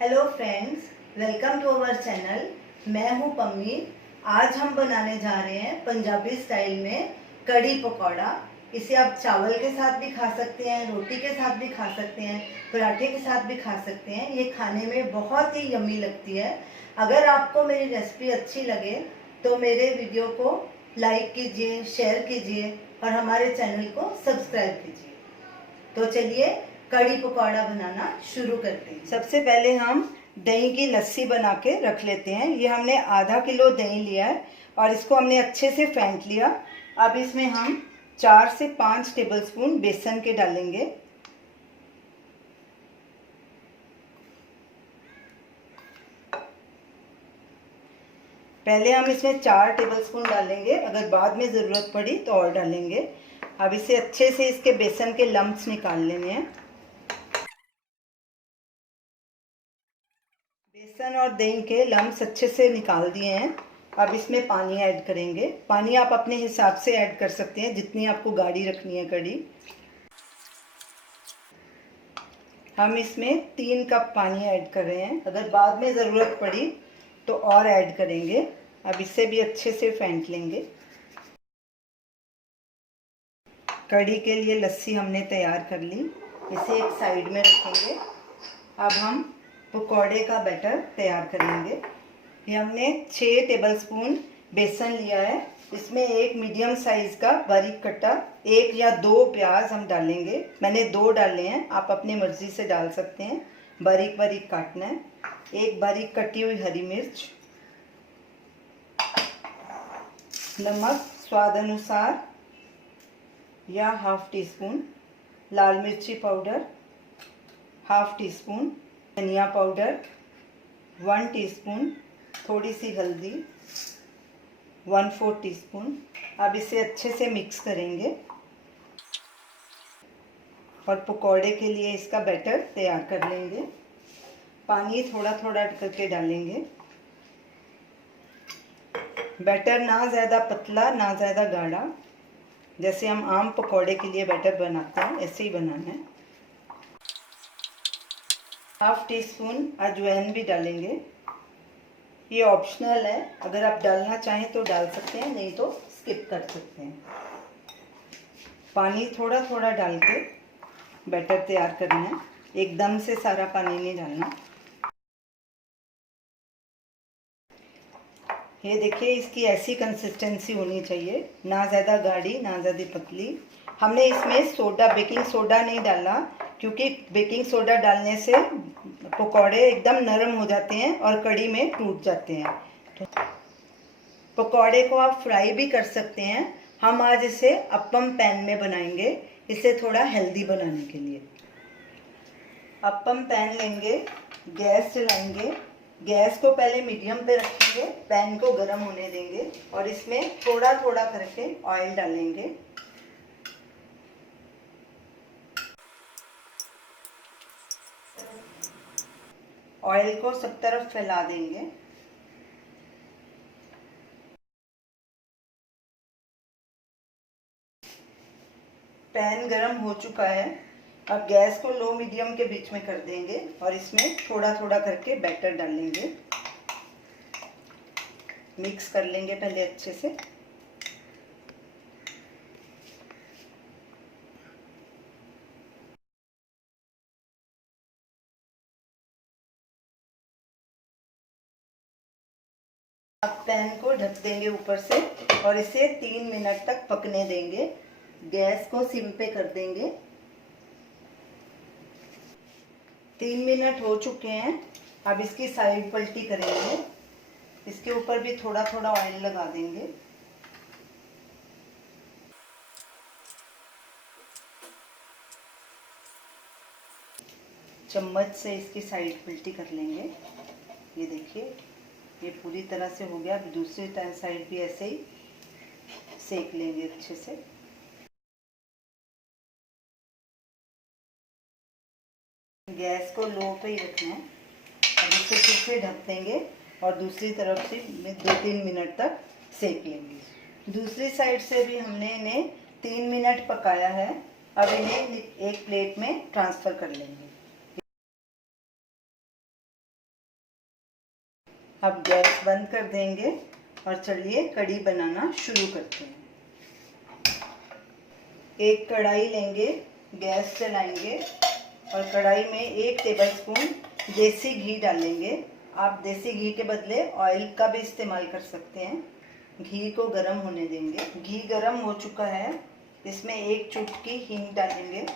Hello friends, welcome to our channel. मैं हूं पम्मी। आज हम बनाने जा रहे हैं पंजाबी स्टाइल में कड़ी पकौड़ा। इसे आप चावल के साथ भी खा सकते हैं, रोटी के साथ भी खा सकते हैं, पराठे के साथ भी खा सकते हैं। ये खाने में बहुत ही यम्मी लगती है। अगर आपको मेरी रेसिपी अच्छी लगे तो मेरे वीडियो को लाइक कीजिए, शेयर कीजिए और हमारे चैनल को सब्सक्राइब कीजिए। तो चलिए कड़ी पकौड़ा बनाना शुरू करते हैं। सबसे पहले हम दही की लस्सी बना के रख लेते हैं। ये हमने आधा किलो दही लिया है और इसको हमने अच्छे से फेंट लिया। अब इसमें हम 4 से 5 टेबलस्पून बेसन के डालेंगे। पहले हम इसमें 4 टेबलस्पून डालेंगे, अगर बाद में ज़रूरत पड़ी तो और डालेंगे। अब इसे अच्छे से इसके बेसन के लम्प्स निकाल लेने हैं। बेसन और दही के लम्प्स अच्छे से निकाल दिए हैं। अब इसमें पानी ऐड करेंगे। पानी आप अपने हिसाब से ऐड कर सकते हैं, जितनी आपको गाढ़ी रखनी है कड़ी। हम इसमें 3 कप पानी ऐड कर रहे हैं, अगर बाद में ज़रूरत पड़ी तो और ऐड करेंगे। अब इसे भी अच्छे से फेंट लेंगे। कड़ी के लिए लस्सी हमने तैयार कर ली, इसे एक साइड में रखेंगे। अब हम पकौड़े का बैटर तैयार करेंगे। ये हमने 6 टेबलस्पून बेसन लिया है। इसमें एक मीडियम साइज़ का बारीक कटा 1 या 2 प्याज हम डालेंगे। मैंने 2 डाले हैं, आप अपनी मर्ज़ी से डाल सकते हैं। बारीक बारीक काटना है। एक बारीक कटी हुई हरी मिर्च, नमक स्वाद अनुसार या हाफ टी स्पून, लाल मिर्ची पाउडर हाफ टी स्पून, धनिया पाउडर 1 टीस्पून, थोड़ी सी हल्दी 1/4 टीस्पून। अब इसे अच्छे से मिक्स करेंगे और पकौड़े के लिए इसका बैटर तैयार कर लेंगे। पानी थोड़ा थोड़ा करके डालेंगे। बैटर ना ज़्यादा पतला ना ज़्यादा गाढ़ा, जैसे हम आम पकौड़े के लिए बैटर बनाते हैं ऐसे ही बनाना है। हाफ टी स्पून अजवाइन भी डालेंगे। ये ऑप्शनल है, अगर आप डालना चाहें तो डाल सकते हैं, नहीं तो स्किप कर सकते हैं। पानी थोड़ा थोड़ा डाल के बैटर तैयार करना है, एकदम से सारा पानी नहीं डालना। ये देखिए, इसकी ऐसी कंसिस्टेंसी होनी चाहिए, ना ज़्यादा गाढ़ी ना ज़्यादा पतली। हमने इसमें बेकिंग सोडा नहीं डाला, क्योंकि बेकिंग सोडा डालने से पकौड़े एकदम नरम हो जाते हैं और कड़ी में टूट जाते हैं। तो पकौड़े को आप फ्राई भी कर सकते हैं। हम आज इसे अप्पम पैन में बनाएंगे, इसे थोड़ा हेल्दी बनाने के लिए। अप्पम पैन लेंगे, गैस जलाएंगे। गैस को पहले मीडियम पे रखेंगे, पैन को गर्म होने देंगे और इसमें थोड़ा थोड़ा करके ऑयल डालेंगे। ऑयल को सब तरफ फैला देंगे। पैन गरम हो चुका है। अब गैस को लो मीडियम के बीच में कर देंगे और इसमें थोड़ा थोड़ा करके बैटर डालेंगे। मिक्स कर लेंगे पहले अच्छे से। अब पैन को ढक देंगे ऊपर से और इसे 3 मिनट तक पकने देंगे। गैस को सिम पे कर देंगे। 3 मिनट हो चुके हैं। अब इसकी साइड पलटी करेंगे। इसके ऊपर भी थोड़ा थोड़ा ऑयल लगा देंगे। चम्मच से इसकी साइड पलटी कर लेंगे। ये देखिए, ये पूरी तरह से हो गया। अब दूसरी साइड भी ऐसे ही सेक लेंगे अच्छे से। गैस को लो पे ही रखना है। अब इसे फिर से ढक देंगे और दूसरी तरफ से 2-3 मिनट तक सेक लेंगे। दूसरी साइड से भी हमने इन्हें 3 मिनट पकाया है। अब इन्हें एक प्लेट में ट्रांसफ़र कर लेंगे। अब गैस बंद कर देंगे और चलिए कढ़ी बनाना शुरू करते हैं। एक कढ़ाई लेंगे, गैस जलाएंगे और कढ़ाई में 1 टेबलस्पून देसी घी डालेंगे। आप देसी घी के बदले ऑयल का भी इस्तेमाल कर सकते हैं। घी को गरम होने देंगे। घी गरम हो चुका है, इसमें 1 चुटकी हींग डालेंगे।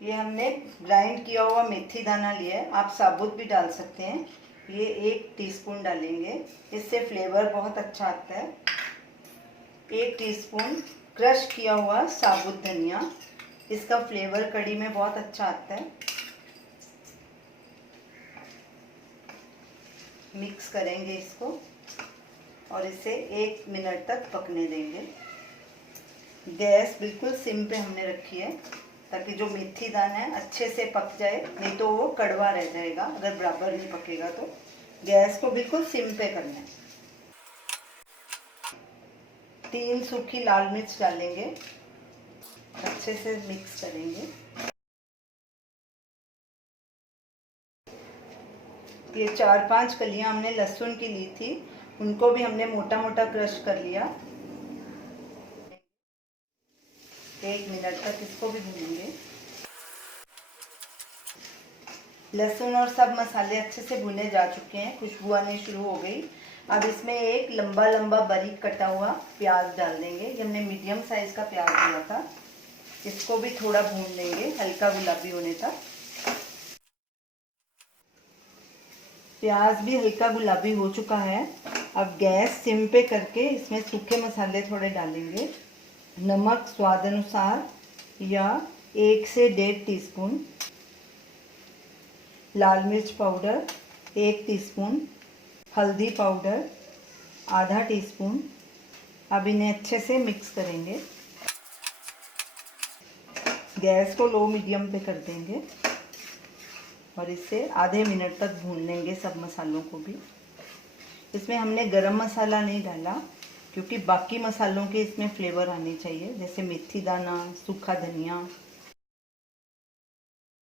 ये हमने ग्राइंड किया हुआ मेथी दाना लिया है, आप साबुत भी डाल सकते हैं। ये 1 टीस्पून डालेंगे, इससे फ्लेवर बहुत अच्छा आता है। 1 टीस्पून क्रश किया हुआ साबुत धनिया, इसका फ्लेवर कढ़ी में बहुत अच्छा आता है। मिक्स करेंगे इसको और इसे 1 मिनट तक पकने देंगे। गैस बिल्कुल सिम पे हमने रखी है ताकि जो मेथी दाना है अच्छे से पक जाए, नहीं तो वो कड़वा रह जाएगा अगर बराबर नहीं पकेगा तो। गैस को बिल्कुल सिम पे करना है। 3 सूखी लाल मिर्च डालेंगे, अच्छे से मिक्स करेंगे। ये 4-5 कलियां हमने लहसुन की ली थी, उनको भी हमने मोटा मोटा क्रश कर लिया। 1 मिनट तक इसको भी भूनेंगे। लहसुन और सब मसाले अच्छे से भुने जा चुके हैं, खुशबू आनी शुरू हो गई। अब इसमें एक लंबा लंबा बारीक कटा हुआ प्याज डाल देंगे। ये हमने मीडियम साइज का प्याज लिया था। इसको भी थोड़ा भून लेंगे हल्का गुलाबी होने तक। प्याज भी हल्का गुलाबी हो चुका है। अब गैस सिम पे करके इसमें सूखे मसाले थोड़े डालेंगे। नमक स्वाद अनुसार या 1 से 1.5 टीस्पून, लाल मिर्च पाउडर 1 टीस्पून, हल्दी पाउडर आधा टीस्पून। अब इन्हें अच्छे से मिक्स करेंगे। गैस को लो मीडियम पे कर देंगे और इसे आधे मिनट तक भून लेंगे सब मसालों को भी। इसमें हमने गरम मसाला नहीं डाला क्योंकि बाकी मसालों के इसमें फ्लेवर आने चाहिए, जैसे मेथी दाना, सूखा धनिया।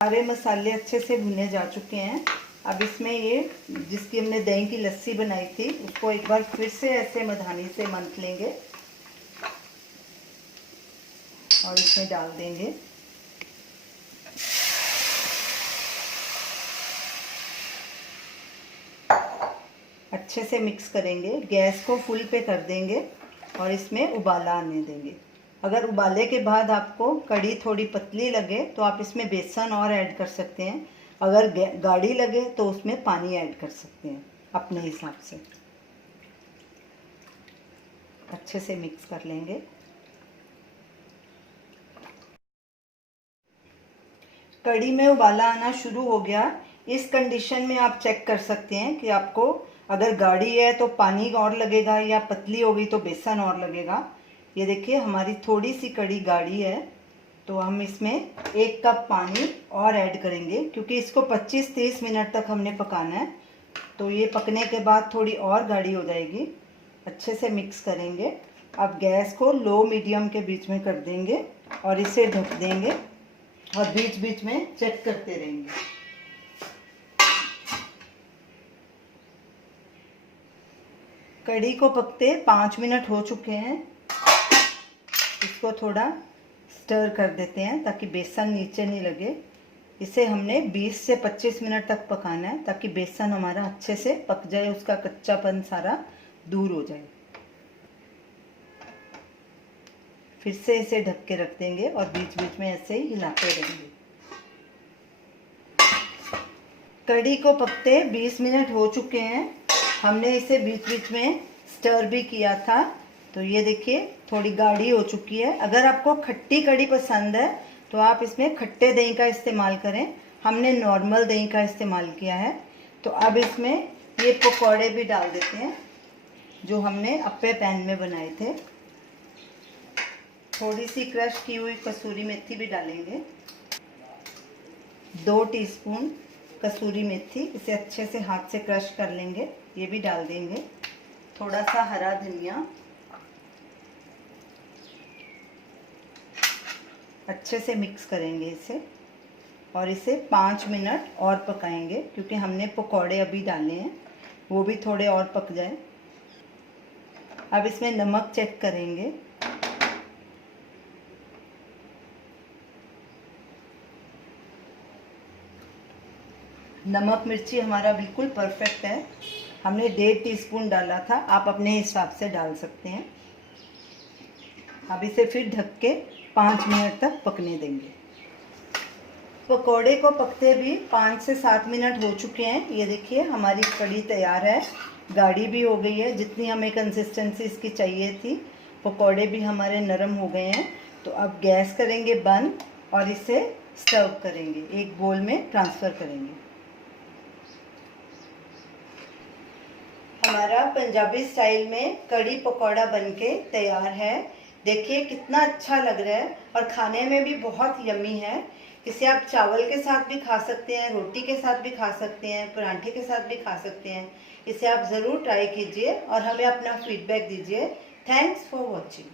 सारे मसाले अच्छे से भुने जा चुके हैं। अब इसमें ये जिसकी हमने दही की लस्सी बनाई थी उसको एक बार फिर से ऐसे मधानी से मंथ लेंगे और इसमें डाल देंगे। अच्छे से मिक्स करेंगे। गैस को फुल पे कर देंगे और इसमें उबाला आने देंगे। अगर उबाले के बाद आपको कढ़ी थोड़ी पतली लगे तो आप इसमें बेसन और ऐड कर सकते हैं। अगर गाढ़ी लगे तो उसमें पानी ऐड कर सकते हैं अपने हिसाब से। अच्छे से मिक्स कर लेंगे। कढ़ी में उबाला आना शुरू हो गया। इस कंडीशन में आप चेक कर सकते हैं कि आपको अगर गाढ़ी है तो पानी और लगेगा या पतली होगी तो बेसन और लगेगा। ये देखिए हमारी थोड़ी सी कढ़ी गाढ़ी है तो हम इसमें 1 कप पानी और ऐड करेंगे क्योंकि इसको 25-30 मिनट तक हमने पकाना है। तो ये पकने के बाद थोड़ी और गाढ़ी हो जाएगी। अच्छे से मिक्स करेंगे। अब गैस को लो मीडियम के बीच में कर देंगे और इसे ढक देंगे और बीच बीच में चेक करते रहेंगे। कढ़ी को पकते 5 मिनट हो चुके हैं। इसको थोड़ा स्टर कर देते हैं ताकि बेसन नीचे नहीं लगे। इसे हमने 20 से 25 मिनट तक पकाना है ताकि बेसन हमारा अच्छे से पक जाए, उसका कच्चापन सारा दूर हो जाए। फिर से इसे ढक के रख देंगे और बीच बीच में ऐसे ही हिलाते रहेंगे। कढ़ी को पकते 20 मिनट हो चुके हैं। हमने इसे बीच बीच में स्टर भी किया था। तो ये देखिए थोड़ी गाढ़ी हो चुकी है। अगर आपको खट्टी कढ़ी पसंद है तो आप इसमें खट्टे दही का इस्तेमाल करें। हमने नॉर्मल दही का इस्तेमाल किया है। तो अब इसमें ये पकौड़े भी डाल देते हैं जो हमने अप्पे पैन में बनाए थे। थोड़ी सी क्रश की हुई कसूरी मेथी भी डालेंगे। 2 टीस्पून कसूरी मेथी, इसे अच्छे से हाथ से क्रश कर लेंगे, ये भी डाल देंगे। थोड़ा सा हरा धनिया, अच्छे से मिक्स करेंगे इसे। और इसे 5 मिनट और पकाएंगे, क्योंकि हमने पकौड़े अभी डाले हैं, वो भी थोड़े और पक जाए। अब इसमें नमक चेक करेंगे। नमक मिर्ची हमारा बिल्कुल परफेक्ट है। हमने 1.5 टीस्पून डाला था, आप अपने हिसाब से डाल सकते हैं। अब इसे फिर ढक के 5 मिनट तक पकने देंगे। पकोड़े को पकते भी 5 से 7 मिनट हो चुके हैं। ये देखिए हमारी कड़ी तैयार है, गाढ़ी भी हो गई है जितनी हमें कंसिस्टेंसी इसकी चाहिए थी। पकोड़े भी हमारे नरम हो गए हैं। तो अब गैस करेंगे बंद और इसे सर्व करेंगे, एक बोल में ट्रांसफ़र करेंगे। हमारा पंजाबी स्टाइल में कड़ी पकौड़ा बनके तैयार है। देखिए कितना अच्छा लग रहा है और खाने में भी बहुत यम्मी है। इसे आप चावल के साथ भी खा सकते हैं, रोटी के साथ भी खा सकते हैं, पराठे के साथ भी खा सकते हैं। इसे आप ज़रूर ट्राई कीजिए और हमें अपना फीडबैक दीजिए। Thanks for watching.